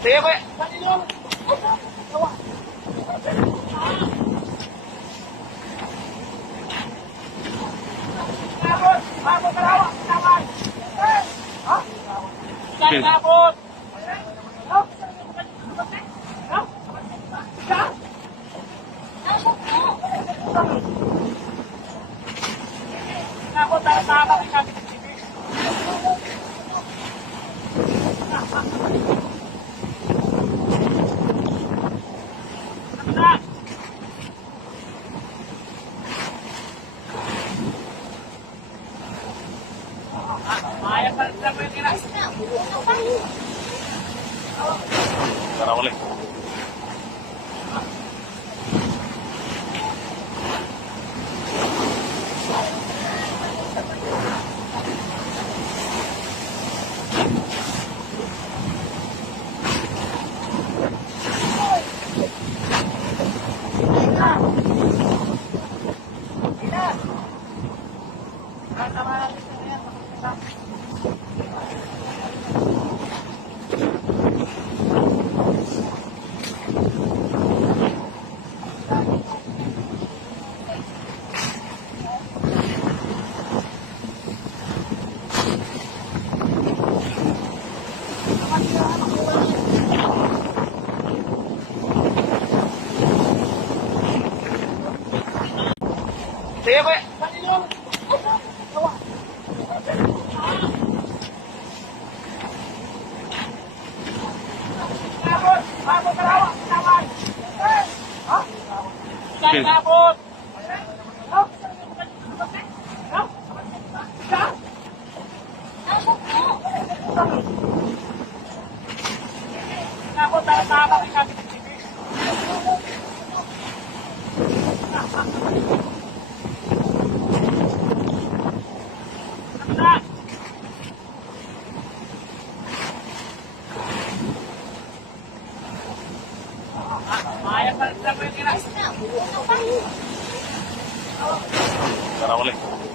Sige, kuya. Sabot! Sabot, tama ka sabi ng TV. Ayaw pa rin lang mo yung ina. Tara ulit. Sige, kuya. Sabot, kalawak, taman. Sabot! Sabot, tama ka sabi ng TV. Ayaw pa rin lang mo yung ina. Tara ulit.